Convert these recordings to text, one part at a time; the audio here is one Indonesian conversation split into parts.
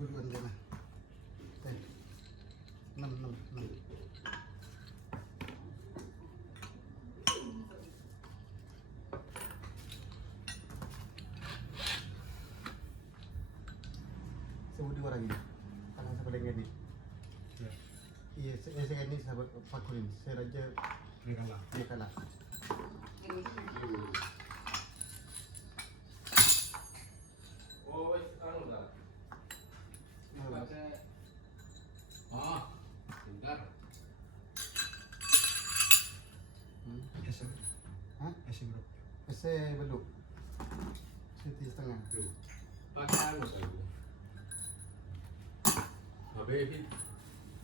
Duluan sana. Oke. 6. Sebut di orang ini. Karena sepaling ini. Ya. Iya, saya ini sahabat pakulin. Saya raja dia kalah. Oh, anu lah. Oh, bentar. Hah? Saya belum. Setengah. Pakai anu tadi. Habis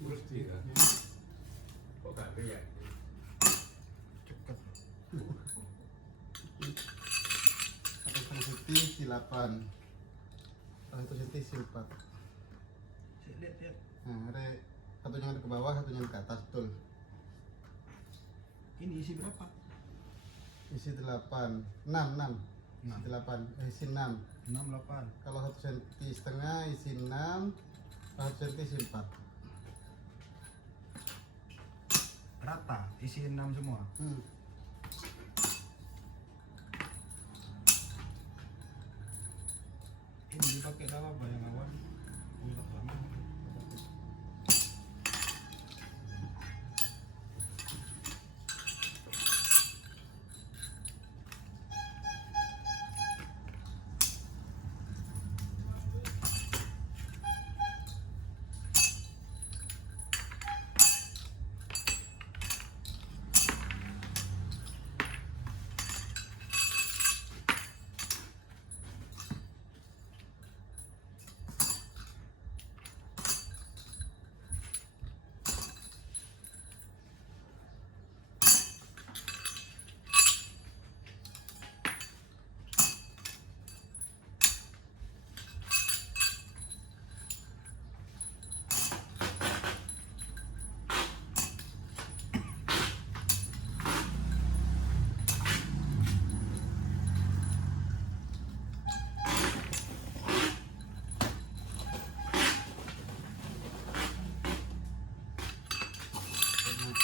mesti kan. Kok gak ya? Cepat. Satu setengah senti si 8. Satu senti si 4. Lihat. Nah, ada satu jangan ke bawah, satu jangan ke atas, betul. Ini isi berapa? Isi 8, 6. Isi 8, isi 6. 6, 8. Kalau 1 senti setengah isi 6, 1 senti isi 4. Rata, isi 6 semua. Ini dipakai dalam apa yang awal?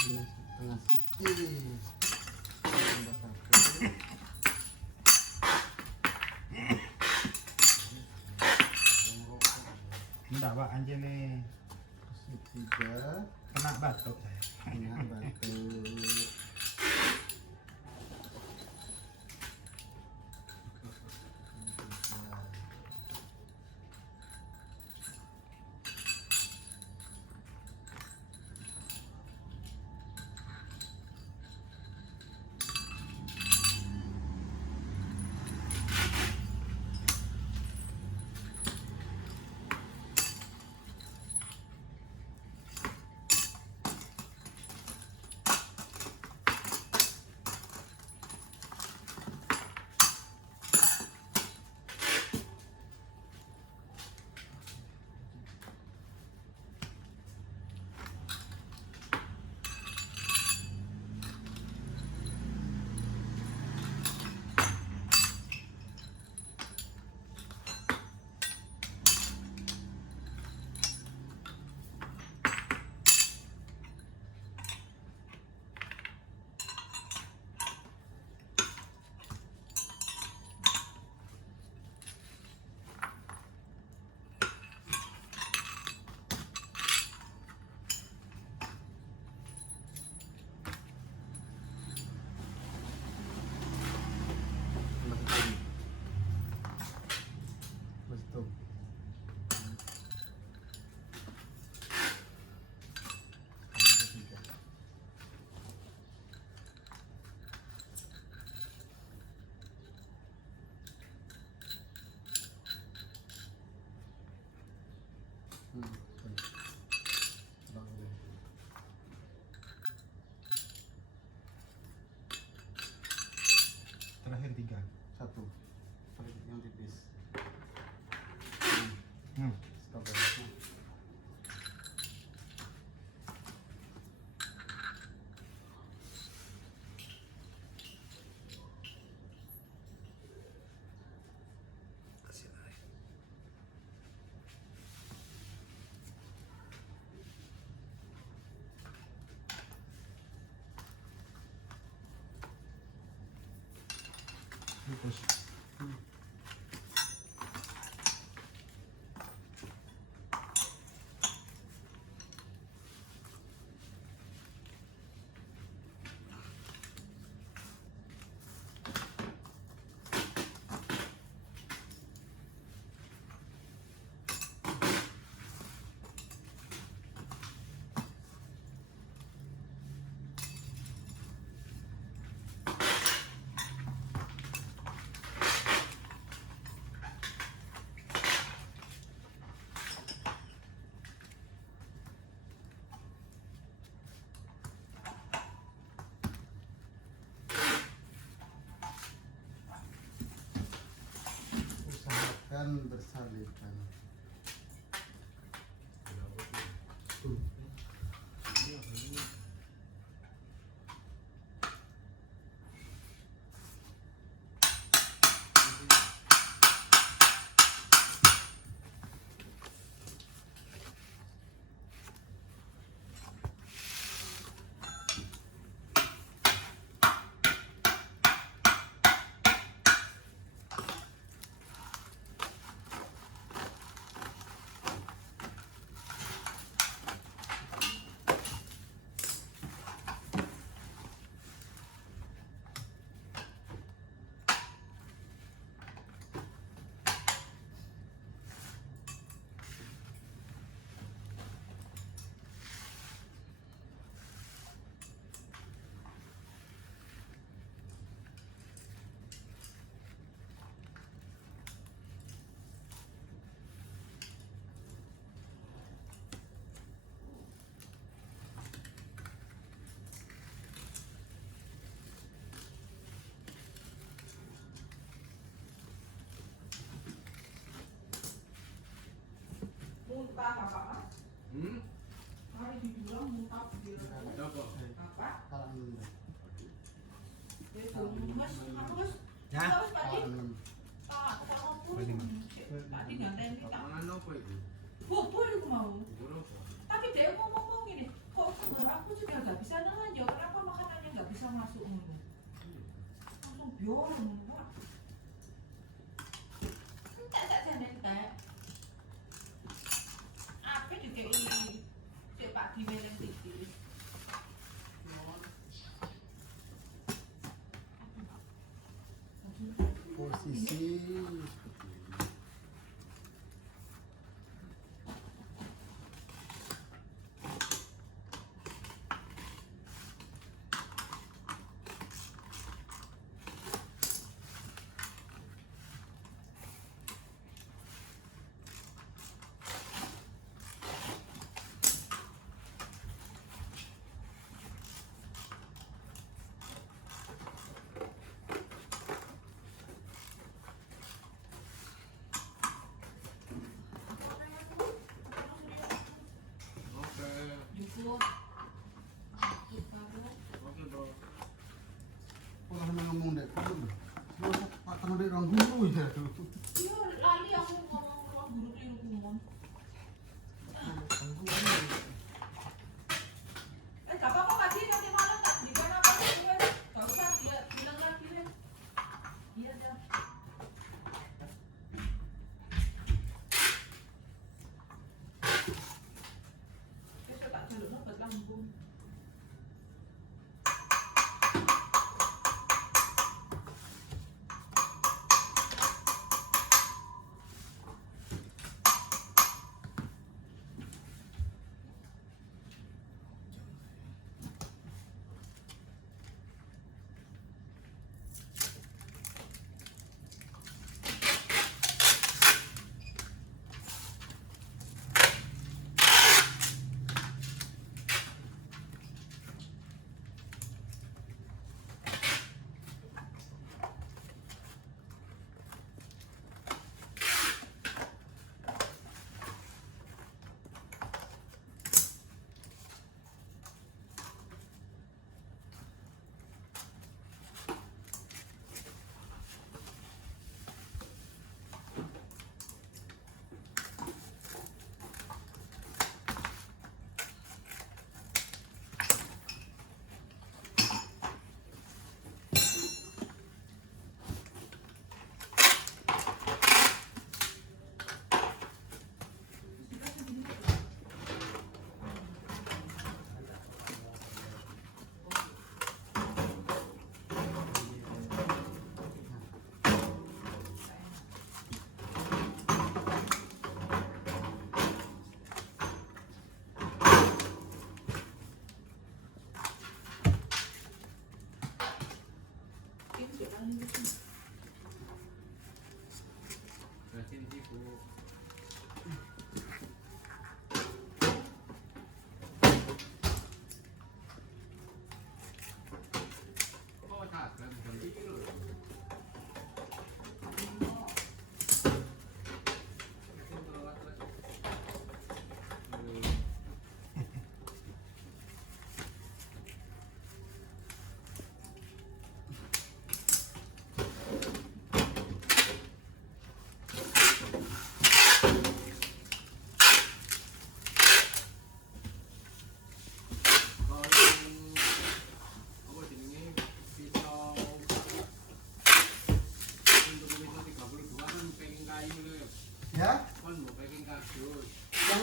Setengah senti. Tambah 1. Enggak, Pak, anjir nih. Isi 3. Kena batuk saya. Kena batu. Terakhir 3. 1. Yang tipis. Stop. push. Usahakan bersalinan. Muntah apa mas? Hari dibilang muntah apa? Kalah 6. Ya mas, aku mas. Ya? Terus tadi, Kalah 6. kalau pun Bagi. tadi nganteni tak. Tangan apa itu? Bubur itu mau. Berapa? Tapi dia ngomong gini, kok sumber aku juga nggak bisa nanya, kenapa makanannya nggak bisa masuk ngono? Langsung biolong pak. Tak jalan tak. Apa juga ini? Cek Pak Dimeleng TV. Posisi seperti ini. Oke. Jukut. Oke, Bro. Kalau hanya ngomong dek, Pak Tano dek orang guru ya. Iya, lali aku ngomong ruang guru keliru kumon. Gak apa-apa Pak Di, nanti malam tak belikan apa sih kan? Gak usah dia bilang lagi deh. Iya dah. Terus tak jaluk nopet lambung.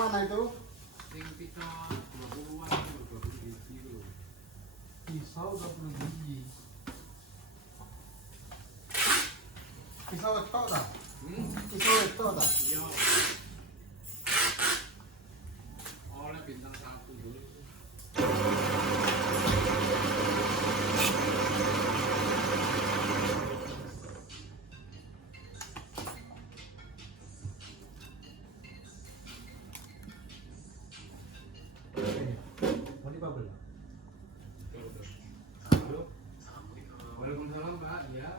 mana itu? Yang kita 20-an, 20 biji loh. Pisau 20 biji. Pisau wetok dah. Pisau wetok dah. Iya. Oleh bintang 1 dulu. Mau di bubble? Halo. Waalaikumsalam Pak. Ya.